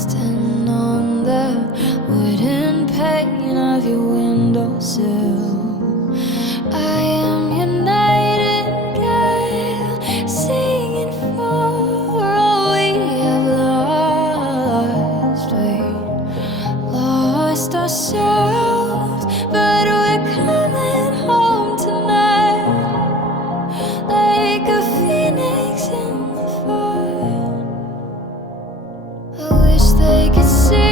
resting on the wooden pane of your windowsill. I am your nightingale, singing for all we have lost. We lost ourselves, but we're coming home tonight, like a phoenix in the fire. I wish they could see